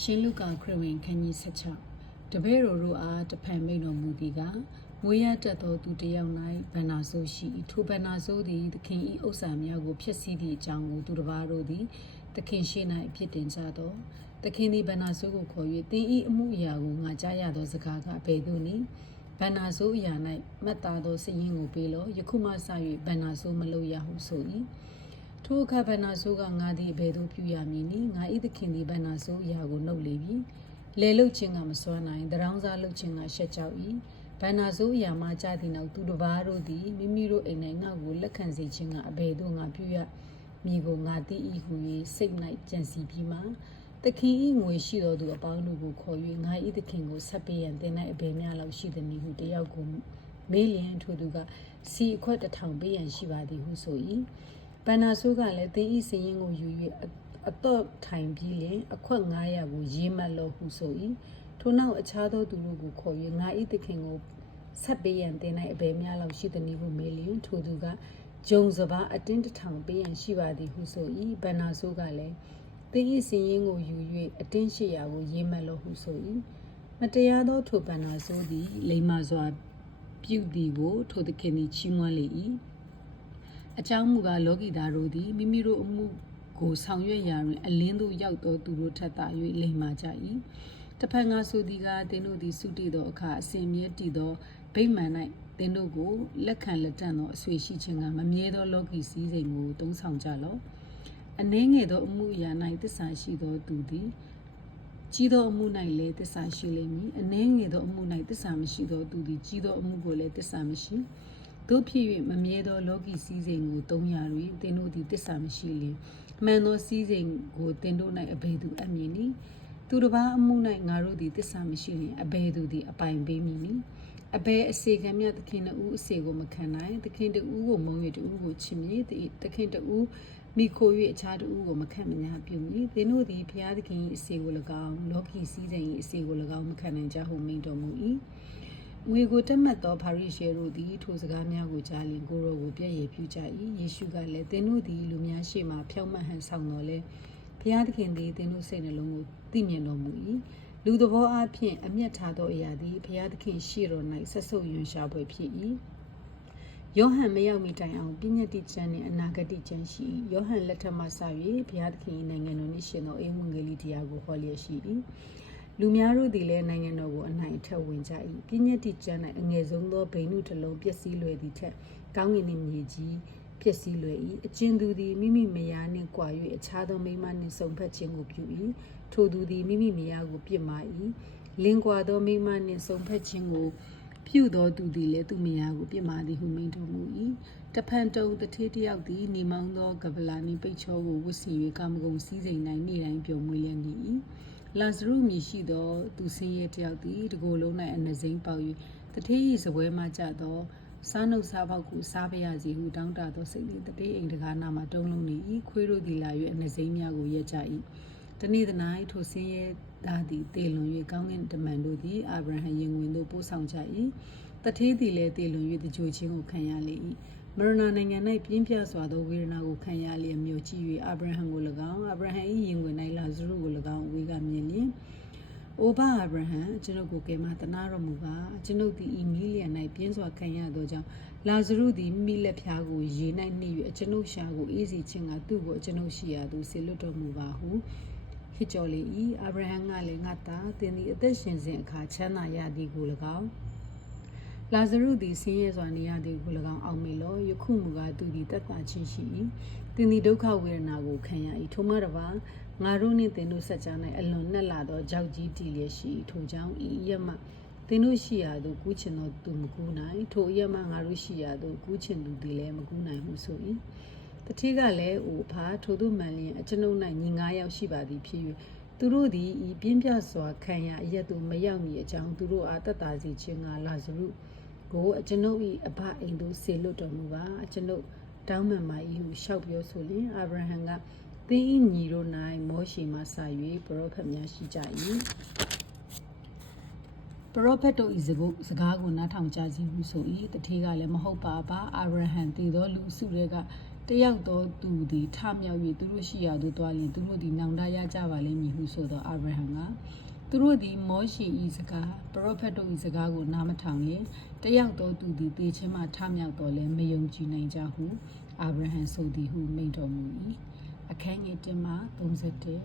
ရှင်လုကာခရစ်ဝင်ခန်းကြီး16တပည့်တော်တို့အားတဖန်မိန်တော်မူသည်ကမွေးရတတ်သောသူတစ်ယောက်၌ဗန္နာဆိုးရှိ၏ထိုဗန္နာဆိုးသည်သခင်၏ဥစ္စာများကိုဖျက်ဆီးသည့်အကြောင်းကိုသူတစ်ပါးတို့သည်သခင်ရှေ့၌အပြစ်တင်ကြသောသခင်သည်ဗန္နာဆိုးကိုခေါ်၍သင်၏အမှုအရာကိုငါကြားရသောစကားကအဘယ်သို့နည်းဗန္နာဆိုးအရာ၌မတ်သားသောစည်ရင်ကိုပေးလောယခုမှစ၍ဗန္နာဆိုးမလုပ်ရဟုဆို၏ ထိုအခါဗန္နာဆိုးကငါသည်အဘယ်သို့ပြုရမည်နည်းငါ၏သခင်သည်ဗန္နာဆိုးအရာကိုနှုတ်လေပြီလဲလုတ်ခြင်းကမစွမ်းနိုင်တရောင်းစားလုတ်ခြင်းကရှက်ကြောက်၏ဗန္နာဆိုးအရာမှကြားသည့်နောက်သူတစ်ပါးတို့သည်မိမိတို့အိမ်၌ငါ့ကိုလက်ခံစေခြင်းကအဘယ်သို့ငါပြုရမည်ကိုငါသိ၏ဟု၍စိတ်၌ကြံစီပြီးမှသခင်၏ငွေရှိတော်သူအပေါင်းတို့ကိုခေါ်၍ငါ၏သခင်ကိုဆက်ပေးရန်တင်၌အဘယ်များလောက်ရှိသည်နည်းဟုတယောက်ကိုမေးလျင်ထိုသူကစီအခွက်တစ်ထောင်ပေးရန်ရှိပါသည်ဟုဆို၏ ဗန္နာဆိုးကလည်းသင်၏စည်ရင်ကိုယူ၍အတော့ထိုင်ပြီးလျင်အခွက်900ကိုရေးမှတ်လို့ဟုဆို၏ထိုနောက်အခြားသောသူတို့ကိုခေါ်၍ငါ၏သခင်ကိုဆက်ပေးရန်တင်၌အဘယ်များလောက်ရှိသည်နည်းဟုမေးလျင်ထိုသူကဂျုံစပါအတင်းတစ်ထောင်ပေးရန်ရှိပါသည်ဟုဆို၏ဗန္နာဆိုးကလည်းသင်၏စည်ရင်ကိုယူ၍အတင်း800ကိုရေးမှတ်လို့ဟုဆို၏မတရားသောထိုဗန္နာဆိုးသည်လိမ္မာစွာပြုသည်ကိုထိုသခင်သည်ချီးမွမ်းလေ၏ အကြောင်းမူကားလောကီသားတို့သည်မိမိတို့အမှုကိုဆောင်ရွက်ရာတွင် အလင်းသို့ရောက်သောသူတို့ထက်သာ၍လိမ္မာကြ၏တဖန်ငါဆိုသည်ကားသင်တို့သည်စုတည်သောအခါအစဉ်မြဲတည်သောဗိမာန်၌သင်တို့ကိုလက်ခံလက်တန့်သောအဆွေရှိခြင်းကမမြဲသောလောကီစည်းစိမ်ကိုသုံးဆောင်ကြလော့အနှဲငယ်သောအမှုအရာ၌တစ္ဆာရှိသောသူသည်ကြီးသောအမှု၌လည်းတစ္ဆာရှိလိမ့်မည်အနှဲငယ်သောအမှု၌တစ္ဆာမရှိသောသူသည်ကြီးသောအမှုကိုလည်းတစ္ဆာမရှိ တို့ဖြစ်၍မမြဲသောလောကီစည်းစိမ်ကိုသုံးရာတွင်သင်တို့သည်တစ္ဆာမရှိလျင်မှန်သောစည်းစိမ်ကိုသင်တို့၌အဘယ်သူအမြင်နည်းသူတစ်ပါးအမှု၌ငါတို့သည်တစ္ဆာမရှိလျင်အဘယ်သူသည်အပိုင်ပေးမည်နည်းအဘယ်အစေခံမြတ်သခင်တူအစေကိုမခံနိုင်သခင်တူကိုမုံ၍တူကိုချစ်မြည်သခင်တူမိခို၍အခြားတူကိုမခံမညာပြုမည်သင်တို့သည်ဘုရားသခင်၏အစေကို၎င်းလောကီစည်းစိမ်၏အစေကို၎င်းမခံနိုင်ကြဟုမိန့်တော်မူ၏ ငွေကိုတက်မှတ်သောပါရိရှဲတို့သည်ထိုစကားများကိုကြားလျင်ကိုရောကိုပြည့်ရည်ပြုကြ၏ယေရှုကလည်းသင်တို့သည်လူများရှေ့မှဖြောင့်မတ်ဟန်ဆောင်တော်လဲဘုရားသခင်သည်သင်တို့စိတ်နှလုံးကိုသိမြင်တော်မူ၏လူသဘောအဖြစ်အမျက်ထားသောအရာသည်ဘုရားသခင်ရှေ့တော်၌ဆက်ဆုပ်ယွန်ရှာဖွယ်ဖြစ်၏ယောဟန်မရောက်မီတိုင်အောင်ပြည့်ညတ်တိကျမ်းနှင့်အနာဂတိကျမ်းရှိ၏ယောဟန်လက်ထက်မှစ၍ဘုရားသခင်၏နိုင်ငံတော်နှင့်ရှင်သောအေဝံဂေလိတရားကိုဟောလျက်ရှိ၏ လူများတို့သည်လည်းနိုင်ငံတော်ကိုအနိုင်ထက်ဝင်ကြ၏ပြည့်ညတ်တိကျမ်း၌အငယ်ဆုံးသောဗိနုတစ်လုံးပျက်စီးလွယ်သည့်ထက်ကောင်းကင်နှင့်မြေကြီးပျက်စီးလွယ်၏အကျဉ်သူသည်မိမိမယားနှင့်ကြွာ၍အခြားသောမိန်းမနှင့်ဆုံဖက်ခြင်းကိုပြု၏ထိုသူသည်မိမိမယားကိုပြစ်မှာ၏လင်ကွာသောမိန်းမနှင့်ဆုံဖက်ခြင်းကိုပြုသောသူသည်လည်းသူမယားကိုပြစ်မှာသည်ဟုမိန့်တော်မူ၏တဖန်တုံတထေးတယောက်သည်နေမောင်းသောကပလာနှင့်ပိတ်ချောကိုဝတ်ဆင်၍ကာမဂုဏ်စည်းစိမ်၌နေ့တိုင်းပြုံမွေးလျက်နေ၏ လာဇရုမြည်ရှိသော သူဆင်းရဲတယောက်သည်တကိုယ်လုံး၌အနှစိမ့်ပေါက်၍တထေး၏စပွဲမှကြသောစားနှုတ်စားပေါက်ကိုစားပါရစီဟုတောင်းတသောစိတ်နှင့်တတိအိမ်တကားနာမှတုံးလုံးနေ၏ခွေးတို့သည်လာ၍အနှစိမ့်များကိုရက်ကြ၏တနေ့သ၌ထိုဆင်းရဲသားသည်တေလွန်၍ကောင်းကင်တမန်တို့သည်အာဗြဟံရင်ဝင်သို့ပို့ဆောင်ကြ၏တထေးသည်လည်းတေလွန်၍တကြိုချင်းကိုခံရလေ၏ မရဏနိုင်ငံ၌ပြင်းပြစွာသောဝေဒနာကိုခံရလျက်မြို့ကြည့်၍အာဗြဟံကို၎င်းအာဗြဟံ၏ရင်ဝင်၌လာဇရုကို၎င်းဝေကမြင်လျင်အိုဘာအာဗြဟံကျွန်ုပ်ကိုကယ်မတနာတော်မူပါကျွန်ုပ်သည်ဤမီလီယံ၌ပြင်းစွာခံရသောကြောင့်လာဇရုသည်မိလက်ဖျားကိုရေ၌နှိပ်၍ကျွန်ုပ်ရှာကိုအေးစီခြင်းကသူ့ကိုကျွန်ုပ်ရှိရာသို့ဆေလွတ်တော်မူပါဟုဟစ်ကြော်လေ၏အာဗြဟံကလည်းငါသားသင်သည်အသက်ရှင်စဉ်အခါချမ်းသာရသည်ကို၎င်း လာဇရုသည်ဆင်းရဲစွာနေရသည်ကို၎င်းအောင်မေလောယခုမူကားသူသည်တက်တာချင်းရှိ၏သင်သည်ဒုက္ခဝေဒနာကိုခံရ၏ထိုမှတပါငါတို့နှင့်သင်တို့ဆက်ကြ၌အလွန်နှက်လာသောကြောက်ကြီးတည်လျက်ရှိထိုကြောင့်ဤရမသင်တို့ရှိရာသို့ကူးချင်သောသူမကူးနိုင်ထိုအရမငါတို့ရှိရာသို့ကူးချင်သူသည်လည်းမကူးနိုင်ဟုဆို၏တတိကလည်းအိုဖာထိုတို့မှန်လျင်အကျွန်ုပ်၌ညီ9ယောက်ရှိပါသည်ဖြစ်၍သူတို့သည်ဤပြင်းပြစွာခံရအရက်သို့မရောက်မီအကြောင်းသူတို့အားတတ်တာစီခြင်းကလာဇရု ကိုအကျွန်ုပ်၏အဘအိမ်သို့ဆေလွတ်တော်မူပါအကျွန်ုပ်တောင်းမှန်ပါ၏ဟုလျှောက်ပြောဆိုလျင်အာဗြဟံကသင်၏ညီတို့၌မောရှေမှစ၍ပရောဖက်များရှိကြ၏ပရောဖက်တို့၏စကုစကားကိုနားထောင်ကြခြင်းဟုဆို၏တထေးကလည်းမဟုတ်ပါပါအာဗြဟံတည်သောလူစုတွေကတယောက်သောသူသည်ထမြောက်၍သူတို့ရှိရာသို့သွားလျင်သူတို့သည်နောင်တရကြပါလိမ့်မည်ဟုဆိုသောအာဗြဟံက သူတို့သည်မောရှေ၏စကားပရောဖက်တို့၏စကားကိုနားမထောင်လျင်တယောက်သောသူသည်တေခြင်းမှထမြောက်တော်လဲမယုံကြည်နိုင်ကြဟုအာဗြဟံဆိုသည်ဟုမိန့်တော်မူ၏အခန်းငယ်1မှ31